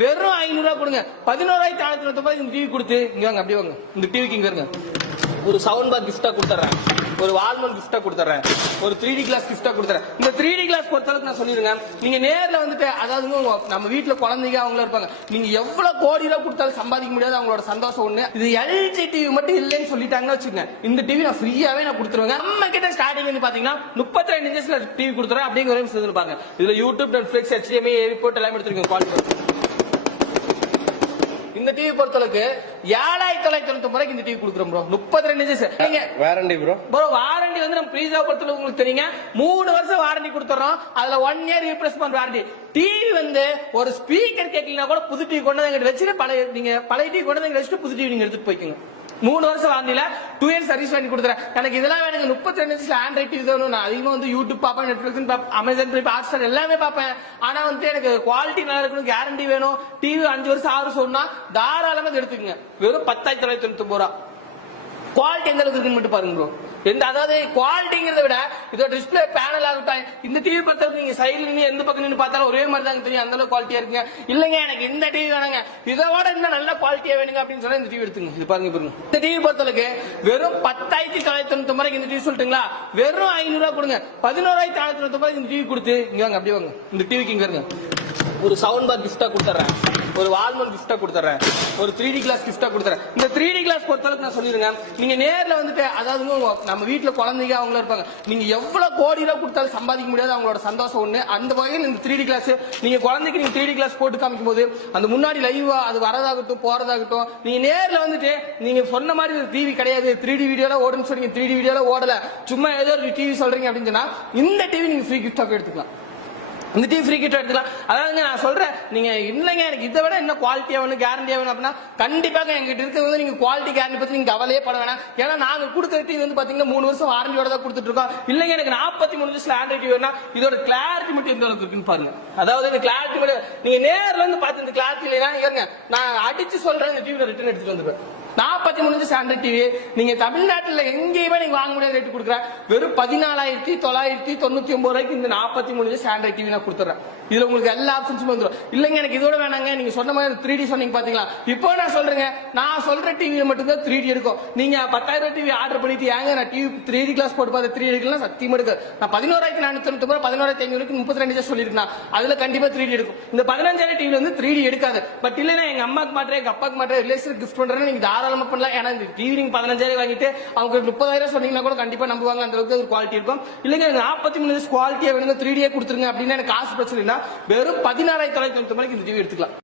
வெறும் 500 ரூபாய் கொடுங்க. 11,990 இந்த டிவி கொடுத்து இங்க வாங்க, அப்படியே வாங்க. இந்த டிவிக்கு இங்க இருங்க. ஒரு சவுண்ட் பார் கிஃப்டா கொடுத்துறேன், ஒரு வால்மன் கிஃப்டா கொடுத்துறேன், ஒரு 3D கிளாஸ் கிஃப்டா கொடுத்துறேன். இந்த 3D கிளாஸ் பொறுத்தளவுக்கு நான் சொல்லிருங்க, நீங்க நேர்ல வந்துட்டு, அதாவது நம்ம வீட்டுல குழந்தைங்க அவங்கள இருப்பாங்க, நீங்க எவ்வளவு கோடி ரூபாய் கொடுத்தாலும் சம்பாதிக்க முடியாது அவங்களோட சந்தோஷம் ஒண்ணு. இது LG டிவி மட்டும் இல்லைன்னு சொல்லிட்டாங்கன்னு வச்சுக்கோங்க, இந்த டிவி நான் ஃப்ரீயாவே நான் கொடுத்துருவேன். நம்ம கிட்ட ஸ்டார்டிங் வந்து பாத்தீங்கன்னா 32 இன்ச்சஸ்ல டிவி கொடுத்துறேன் அப்படிங்கிற ஒரு விஷயம் இருப்பாங்க. இதுல யூடியூப், நெட்ஃபிளிக்ஸ், HDMI, ஏர்போர்ட் எல்லாமே எடுத்துருக்கோம். குவாலிட்டி இந்த டிவி பொறுத்தளவுக்கு 7,990 ரூபாய்க்கு இந்த டிவி கொடுக்குறோம் ப்ரோ. 32 இன்ச்சஸ். நீங்க வாரண்டி ப்ரோ வாரண்டி வந்து நம்ம ப்ரீஸா பொறுத்தளவுக்கு உங்களுக்கு தெரியுங்க, 3 வருஷம் வாரண்டி கொடுத்துறோம். அதுல 1 இயர் ரீப்ளேஸ்மெண்ட் வாரண்டி. டிவி வந்து ஒரு ஸ்பீக்கர் கேட்கலனா கூட புது டிவி கொண்டு வந்து வச்சுட்டு பழைய டிவி கொண்டு வந்து வச்சுட்டு புது டிவி நீங்க எடுத்துட்டு போய்க்குங்க. 3 வருஷம் வாரண்டியில 2 இயர்ஸ் சர்வீஸ் வாங்கி கொடுத்துறேன். எனக்கு இதெல்லாம் வேணுங்க. 32 இன்ச்ல ஆண்ட்ராய்ட் டிவி தான். நான் அதிகமா வந்து யூடியூப் பார்ப்பேன், நெட்ஃபிளிக்ஸ் பார்ப்பேன், அமேசான் பிரைம், ஹாட்ஸ்டார் எல்லாமே பார்ப்பேன். ஆனா வந்து எனக்கு குவாலிட்டி நல்லா இருக்கணும், கேரண்டி வேணும். டிவி 5 வருஷம் 6 வருஷம் சொன்னா தாராளமா எடுத்துக்கங்க. வெறும் 10,990 ரூபாய். குவாலிட்டி எந்த அளவுக்கு இருக்குன்னு மட்டும் பாருங்க ப்ரோ. அதாவது குவாலிட்டிங்கிறத விட இதோட டிஸ்பிளே பேனல் ஆகட்டும், இந்த டிவி பொறுத்தவரைக்கும் நீங்க சைடுல நின்று எந்த பக்கம் நின்று பார்த்தாலும் ஒரே மாதிரி தான் தெரியும், அந்த அளவுக்கு குவாலிட்டியா இருக்குங்க. இல்லங்க எனக்கு இந்த டிவி வேணுங்க, இதோட இன்னும் நல்ல குவாலிட்டியா வேணுங்க அப்படின்னு சொன்னா இந்த டிவி எடுத்துங்க. இது பாருங்க பாருங்க. இந்த டிவி பொறுத்தளவுக்கு வெறும் 10,990 ரூபாய்க்கு இந்த டிவி சொல்லிட்டுங்களா, வெறும் 500 ரூபாய் கொடுங்க. 11,990 ரூபாய்க்கு இந்த டிவி கொடுத்து இங்க வாங்க, அப்படியே வாங்க. இந்த டிவிக்கு இங்க இருங்க. ஒரு சவுண்ட் பார் கிஃப்டா கொடுத்துறேன், ஒரு வால்மன் கிஃப்டா கொடுத்துறேன், ஒரு 3D கிளாஸ் கிஃப்டா கொடுத்துறேன். இந்த 3D கிளாஸ் பொறுத்தளவுக்கு நான் சொல்லிருங்க, நீங்க நேர்ல வந்துட்டு, அதாவது நம்ம வீட்டுல குழந்தைங்க அவங்கள இருப்பாங்க, நீங்க எவ்வளவு கோடி ரூபாய் கொடுத்தாலும் சம்பாதிக்க முடியாது அவங்களோட சந்தோஷம் ஒண்ணு. அந்த வகையில் இந்த 3D கிளாஸ் நீங்க குழந்தைக்கு நீங்க 3D கிளாஸ் போட்டு காமிக்கும் போது அந்த முன்னாடி லைவா அது வரதாகட்டும் போறதாகட்டும், நீங்க நேர்ல வந்துட்டு நீங்க சொன்ன மாதிரி டிவி கிடையாது, 3D வீடியோல ஓடுன்னு சொன்னீங்க, 3D வீடியோல ஓடல, சும்மா ஏதோ ஒரு டிவி சொல்றீங்க அப்படின்னு சொன்னா இந்த டிவி நீங்க ஃப்ரீ கிஃப்டாக எடுத்துக்கலாம். இந்த டிவி ஃப்ரீ கிஃப்ட் எடுத்துக்கலாம். அதாவது நான் சொல்றேன், நீங்க இல்லைங்க எனக்கு இதை விட என்ன குவாலிட்டியா வேணும், கேரண்டியா வேணும் அப்படின்னா கண்டிப்பாக எங்கிட்ட இருக்கிறது நீங்க குவாலிட்டி கேரண்டி பத்தி நீங்க கவலையே பட வேணாம். ஏன்னா நாங்க கொடுக்குற டிவி வந்து பாத்தீங்கன்னா 3 வருஷம் வாரண்டியோட தான் கொடுத்துட்டு இருக்கோம். இல்லைங்க எனக்கு 43 இன்ச்ல ஆண்ட்ராய்ட் டிவி வேணா, இதோட கிளாரிட்டி மட்டும் எந்த அளவுக்கு இருக்குன்னு பாருங்க. அதாவது இந்த கிளாரிட்டி மட்டும் நீங்க நேர்ல இருந்து பார்த்து இந்த கிளாரிட்டி இல்லைன்னா நான் அடிச்சு சொல்றேன், இந்த டிவி ரிட்டர்ன் எடுத்துட்டு வந்துருவேன். 43 இன்ச் ஆண்ட்ராய்ட் டிவி நீங்க தமிழ்நாட்டில் எங்கேயுமே நீங்க வாங்க முடியாத ரேட்டு கொடுக்குறேன். வெறும் 14,999 ரூபாய்க்கு இந்த 43 இன்ச் ஆண்ட்ராய்ட் டிவி நான் கொடுத்துறேன். இதுல உங்களுக்கு எல்லா ஆப்ஷன்ஸும் வந்துடும். இல்லைங்க எனக்கு இதோட வேணாங்க, நீங்க சொன்ன மாதிரி 3D சொன்னீங்க பாத்தீங்களா, இப்போ நான் சொல்றேங்க, நான் சொல்ற டிவி மட்டும் தான் 3D எடுக்கும். நீங்க 10,000 டிவி ஆர்டர் பண்ணிட்டு ஏங்க நான் டிவி 3D கிளாஸ் போட்டு பார்த்து 3D எடுக்கலாம் சத்தியமா எடுக்க. நான் 11,490 ரூபாய் 11,500 32 இன்ச் சொல்லிருக்கேன். அதுல கண்டிப்பா 3D எடுக்கும். இந்த 15,000 டிவி வந்து 3D எடுக்காது. பட் இல்லைன்னா எங்க அம்மாக்கு மாட்டேன், எங்க அப்பாக்கு மாட்டேன், ரிலேஷன் கிஃப்ட் பண்றேன்னு நீங்க தாராளமா பண்ணலாம். ஏன்னா இந்த டிவி நீங்க 15,000 வாங்கிட்டு அவங்க 30,000 சொன்னீங்கன்னா கூட கண்டிப்பா நம்புவாங்க, அந்த அளவுக்கு ஒரு குவாலிட்டி இருக்கும். இல்லைங்க 43 இன்ச் குவாலிட்டியா வேணுங்க 3D கொடுத்துருங்க அப்படின்னா எனக்கு காசு பிரச்சனை இல்லைன்னா வெறும் 16,990 ரூபாய்க்கு இந்த டிவி எடுத்துக்கலாம்.